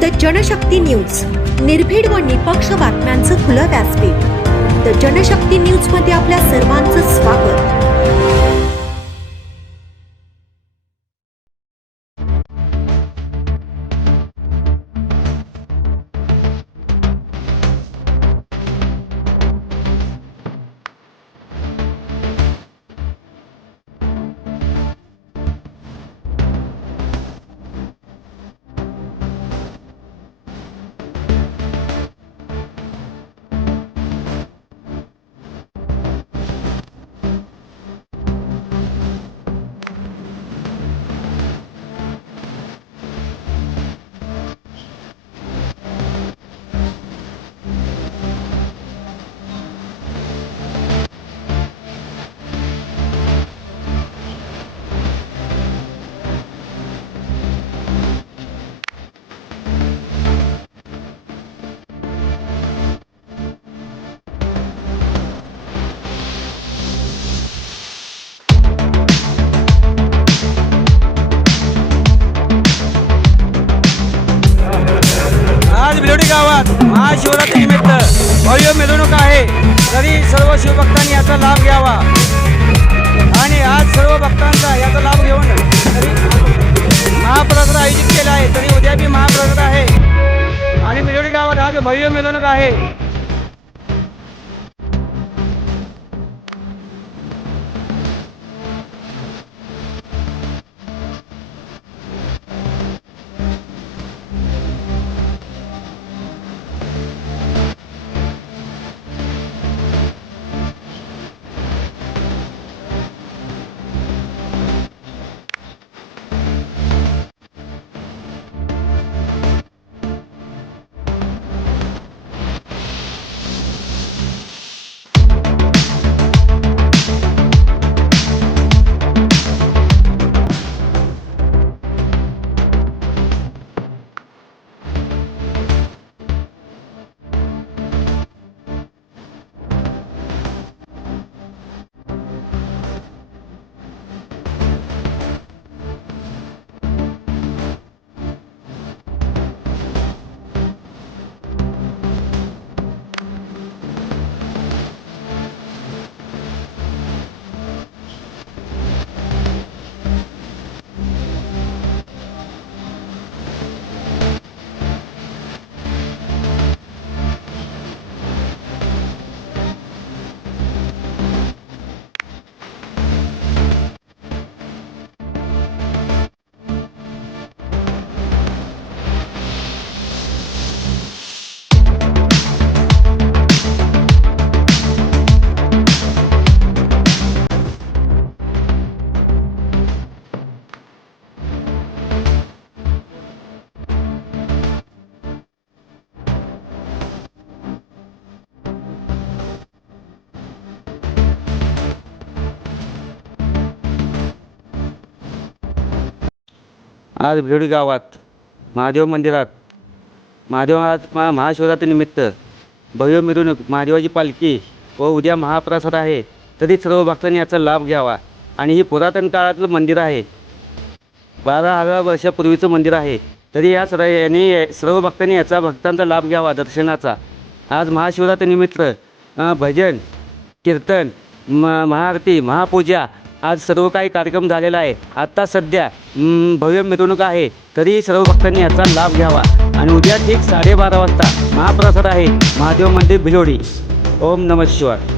The Janshakti news, निर्भीड व निपक्ष बातम्यांचं खुलं व्यासपीठ. द जनशक्ती न्यूज मध्ये आपल्या सर्वांचं स्वागत. आज भिलोडी गावात महाशिवरात्रीनिमित्त भव्य मिरवणूक आहे. तरी सर्व शिवभक्तांनी याचा लाभ घ्यावा आणि आज सर्व भक्तांचा याचा लाभ घेऊन तरी महाप्रसाद आयोजित केला आहे. तरी उद्या बी महाप्रसाद आहे आणि भिलोडी गावात आज भव्य मिरवणूक आहे. आज भिलोडी गावात महादेव मंदिरात आज महाशिवरात्रीनिमित्त भव्य मिरवणूक, महादेवाची पालखी व उद्या महाप्रसाद आहे. तरी सर्व भक्तांनी याचा लाभ घ्यावा. आणि ही पुरातन काळातलं मंदिर आहे, 12,000 वर्षापूर्वीचं मंदिर आहे. तरी या सर्व भक्तांनी याचा भक्तांचा लाभ घ्यावा दर्शनाचा. आज महाशिवरात्रीनिमित्त भजन, कीर्तन, महाआरती, महापूजा आज सर्व काही कार्यक्रम झालेला आहे. आत्ता सध्या भव्य मिरवणूक आहे. तरी सर्व भक्तांनी याचा लाभ घ्यावा. आणि उद्या ठीक 12:30 वाजता महाप्रसाद आहे, महादेव मंदिर भिलोडी. ओम नमः शिवाय.